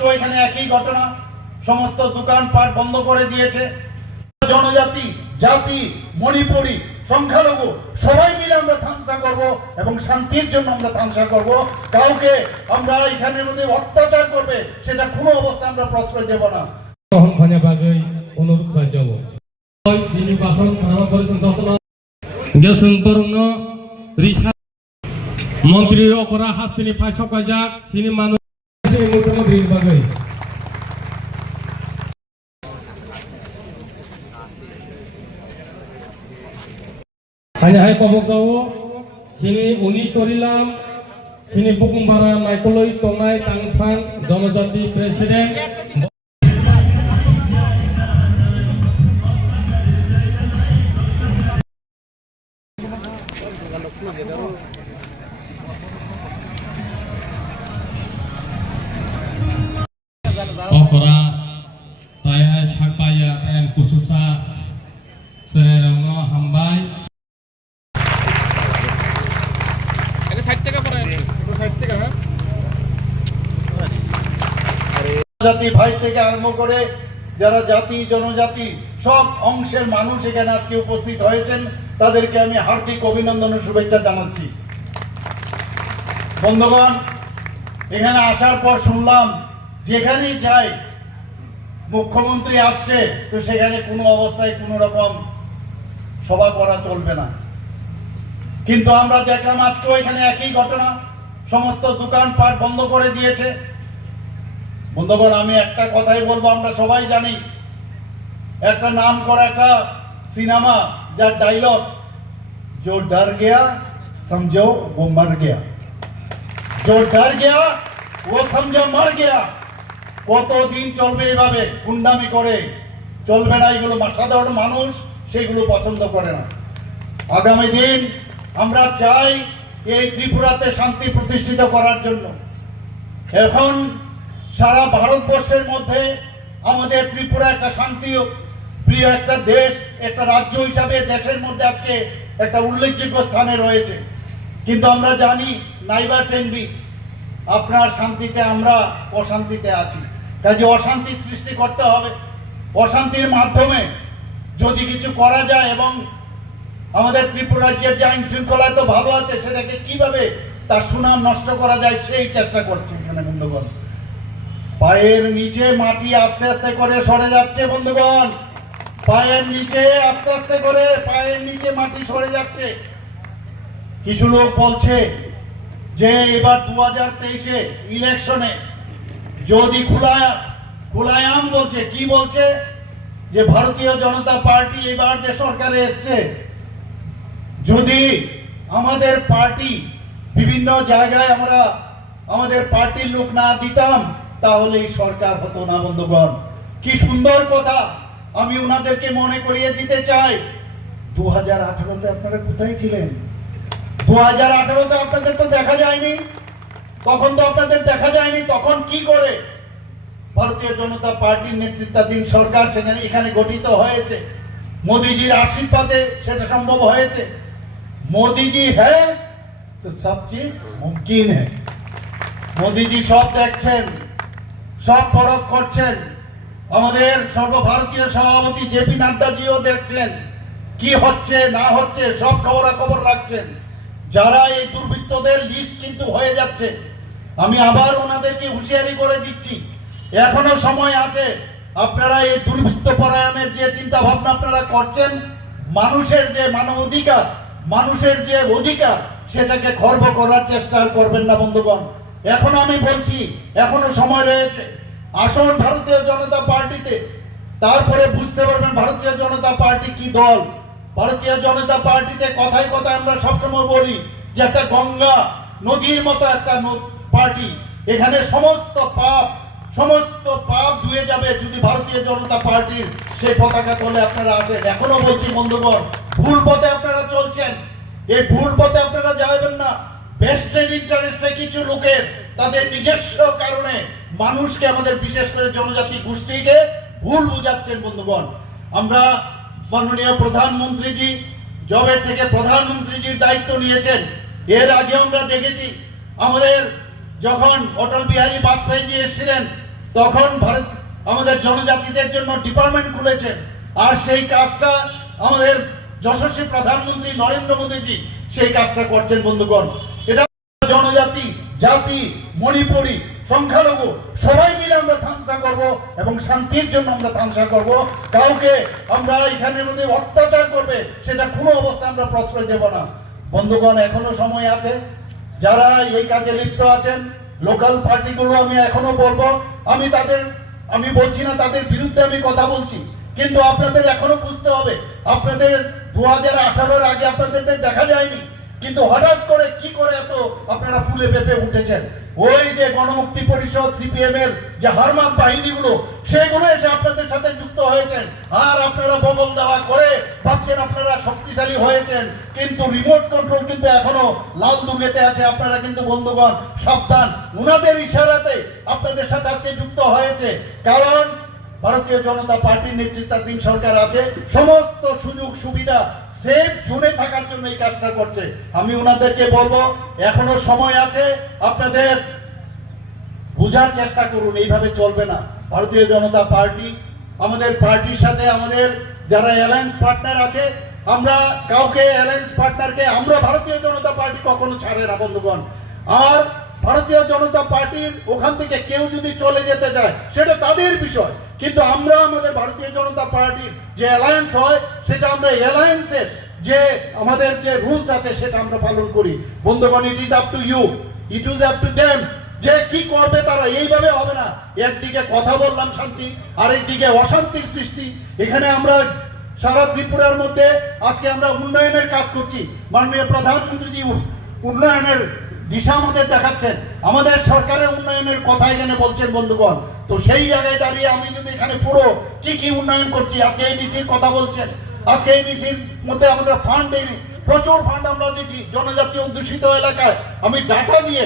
আজকেও এখানে একই ঘটনা, সমস্ত দোকানপাট বন্ধ করে দিয়েছে। জনজাতি, জাতি, মণিপুরি, সংখ্যালঘু সবাই মিলে আমরা ধ্বংস করব এবং শান্তির জন্য আমরা ধ্বংস করব। কাউকে আমরা এখানের মধ্যে অত্যাচার করবে সেটা কোনো অবস্থায় আমরা প্রশ্রয় দেব না। অনুরোধ করে যাব তিনি ভাষণ খারাপ করেছেন যতনা গেছেন পরম রিসা মন্ত্রী অকরা হাস্তিনি ফাই সকাল যাক তিনি মানুষ মুখ্যমন্ত্রী বাগে Hai pabok tahu sini uni sorilam sini bukum bara naikoloi tongai tangfang Jonojati presiden Okora taya sakpaya en khususa serengno hambai জাতি ভাই থেকে আরম্ভ করে যারা জাতি জনজাতি সব অংশের মানুষ এখানে আজকে উপস্থিত হয়েছেন, তাদেরকে আমি হার্দিক অভিনন্দন ও শুভেচ্ছা জানাচ্ছি। বন্ধুগণ, এখানে আসার পর শুনলাম যেখানেই যাই মুখ্যমন্ত্রী আসছে তো সেখানে কোনো অবস্থায় কোনো রকম সভা করা চলবে না, কিন্তু আমরা দেখলাম আজকেও এখানে একই ঘটনা, সমস্ত দোকানপাট বন্ধ করে দিয়েছে। বন্ধুগণ, আমি একটা কথাই বলবো, আমরা সবাই জানি একটা নাম করা একটা সিনেমা যার ডায়লগ जो डर गया समझो वो मर गया, जो डर गया वो समझो मर गया। কতদিন চলবে এইভাবে গুন্ডামি করে? চলবে না, এগুলো সাধারণ মানুষ সেগুলো পছন্দ করে না। আগামী দিন আমরা চাই এই ত্রিপুরাতে শান্তি প্রতিষ্ঠিত করার জন্য। এখন সারা ভারতবর্ষের মধ্যে আমাদের ত্রিপুরা একটা শান্তি প্রিয় একটা দেশ, একটা রাজ্য হিসাবে দেশের মধ্যে আজকে একটা উল্লেখযোগ্য স্থানে রয়েছে, কিন্তু আমরা জানি নাইবার সেনবি আপনার শান্তিতে আমরা অশান্তিতে আছি। কাজে অশান্তি সৃষ্টি করতে হবে, অশান্তির মাধ্যমে যদি কিছু করা যায় এবং আমাদের ত্রিপুরা রাজ্যের যে আইন শৃঙ্খলা তো ভালো আছে সেটাকে কিভাবে তার সুনাম নষ্ট করা যায় সেই চেষ্টা করছে এখানে। বন্ধুগণ, পায়ের নিচে মাটি আস্তে আস্তে করে সরে যাচ্ছে। বন্ধুগণ, পায়ের নিচে আস্তে আস্তে করে পায়ের নিচে মাটি সরে যাচ্ছে। কিছু লোক বলছে যে এবার 2023-এ ইলেকশনে যদি খোলায়াম বলছে, কি বলছে যে ভারতীয় জনতা পার্টি এবার যে সরকারে এসছে, যদি আমাদের পার্টি বিভিন্ন জায়গায় আমরা আমাদের পার্টির লোক না দিতাম তাহলে এই সরকার হতো না। বন্ধুগণ, কি সুন্দর কথা। আমি ওনাদেরকে মনে করিয়ে দিতে চাই 2018-তে আপনারা কোথায় ছিলেন? 2018-তে আপনাদের তো দেখা যায়নি, তখন তো আপনাদের দেখা যায়নি। তখন কি করে ভারতীয় জনতা পার্টির নেতৃত্বাধীন সরকার সেখানে এখানে গঠিত হয়েছে, মোদিজির আশীর্বাদে সেটা সম্ভব হয়েছে। মোদিজি হ্যাঁ তো সব চিজ মুমকিন হ্যাঁ। মোদিজি সব দেখছেন, সব পরখ করছেন। আমাদের সর্বভারতীয় সভাপতি জেপি নাড্ডাজিও দেখছেন কি হচ্ছে না হচ্ছে, সব খবরাখবর রাখছেন। যারা এই দুর্বৃত্তদের লিস্ট কিন্তু হয়ে যাচ্ছে। আমি আবার ওনাদেরকে হুঁশিয়ারি করে দিচ্ছি, এখনো সময় আছে। আপনারা এই দুর্বৃত্ত পরায়ণের যে চিন্তা ভাবনা আপনারা করছেন, মানুষের যে মানবাধিকার, মানুষের যে অধিকার সেটাকে খর্ব করার চেষ্টা করবেন না। বন্ধুগণ, এখনো আমি বলছি এখনো সময় রয়েছে। আসুন ভারতীয় জনতা পার্টিতে, তারপরে বুঝতে পারবেন ভারতীয় জনতা পার্টি কি দল। ভারতীয় জনতা পার্টিতে কথায় কথায় আমরা সবসময় বলি যে একটা গঙ্গা নদীর মতো একটা পার্টি। এখানে সমস্ত পাপ ধুয়ে যাবে যদি ভারতীয় জনতা পার্টির সেই পতাকা তলে আপনারা আসেন। এখনো বলছি বন্ধুগণ, ভুল পথে আপনারা চলছেন, এই ভুল পথে আপনারা যাবেন না। বেস্টেড ইন্টারেস্টে কিছু লোকের তাদের নিজস্ব কারণে মানুষকে, আমাদের বিশেষ করে জনজাতি গোষ্ঠীকে ভুল বুঝাচ্ছেন। বন্ধুগণ, আমরা মাননীয় প্রধানমন্ত্রীজি জবের থেকে প্রধানমন্ত্রীজির দায়িত্ব নিয়েছেন। এর আগে আমরা দেখেছি আমাদের যখন অটল বিহারী বাজপেয়ীজি এসেছিলেন তখন ভারত আমাদের জনজাতিদের জন্য ডিপার্টমেন্ট খুলেছেন, আর সেই কাজটা আমাদের যশস্বী প্রধানমন্ত্রী নরেন্দ্র মোদীজি সেই কাজটা করছেন বন্ধুগণ। এটা জনজাতি, জাতি, মণিপুরি, সংখ্যালঘু সবাই মিলে আমরা ধ্বংসা করব এবং শান্তির জন্য আমরা ধ্বংসা করব। কাউকে আমরা এখানের মধ্যে অত্যাচার করবে সেটা কোনো অবস্থায় আমরা প্রশ্রয় দেব না। বন্ধুগণ, এখনো সময় আছে, যারা এই কাজে লিপ্ত আছেন লোকাল পার্টিগুলো, আমি এখনো বলবো, আমি বলছি না তাদের বিরুদ্ধে আমি কথা বলছি, কিন্তু আপনাদের এখনো বুঝতে হবে, আপনাদের 2018-এর আগে আপনাদের দেখা যায়নি, কিন্তু হঠাৎ করে কি করে এত আপনারা ফুলে পেঁপে উঠেছেন। ওই যে গণমুক্তি পরিষদ, সিপিএম এর যে হারমাত বাহিনীগুলো, সেগুলো এসে আপনাদের সাথে যুক্ত হয়েছেন, আর আপনারা বগল দেওয়া করে ভাবছেন আপনারা শক্তিশালী হয়েছেন, কিন্তু রিমোট কন্ট্রোল কিন্তু এখনো লাল দুর্গেতে আছে। আপনারা কিন্তু বন্ধুগণ সাবধান, উনাদের ইশারাতে আপনাদের সাথে আজকে যুক্ত হয়েছে, কারণ ভারতীয় জনতা পার্টির নেতৃত্বাধীন সরকার আছে, সমস্ত সুযোগ সুবিধা সেফ জোনে থাকার জন্য এই কাজটা করছে। আমি ওনাদেরকে বলবো এখনো সময় আছে, আপনাদের বোঝার চেষ্টা করুন, এইভাবে চলবে না। ভারতীয় জনতা পার্টি, আমাদের পার্টির সাথে আমাদের যারা অ্যালায়েন্স পার্টনার আছে, আমরা কাউকে অ্যালায়েন্স পার্টনারকে আমরা ভারতীয় জনতা পার্টি কখনো ছাড়ে না বন্ধুগণ। আর ভারতীয় জনতা পার্টির ওখান থেকে কেউ যদি চলে যেতে চায় সেটা তাদের বিষয়, কিন্তু আমরা আমাদের ভারতীয় জনতা পার্টির যে অ্যালায়েন্স হয় সেটা আমরা অ্যালায়েন্সের যে আমাদের যে রুলস আছে সেটা আমরা পালন করি বন্ধুগণ। It is up to you, it is up to them, যে কি করবে তারা। এইভাবে হবে না, একদিকে কথা বললাম শান্তি, আরেকদিকে অশান্তির সৃষ্টি। এখানে আমরা সারা ত্রিপুরার মধ্যে আজকে আমরা উন্নয়নের কাজ করছি, মাননীয় প্রধানমন্ত্রীজি উন্নয়নের দিশা আমাদের দেখাচ্ছেন, আমাদের সরকারের উন্নয়নের কথা এখানে বলছেন বন্ধুগণ। তো সেই জায়গায় দাঁড়িয়ে আমি যদি এখানে পুরো কি কি উন্নয়ন করছি, আজকে এই ডিসির কথা বলছেন, আজকে এই ডিসির মধ্যে আমাদের ফান্ড প্রচুর ফান্ড আমরা দিচ্ছি জনজাতি অধ্যুষিত এলাকায়, আমি ডাটা দিয়ে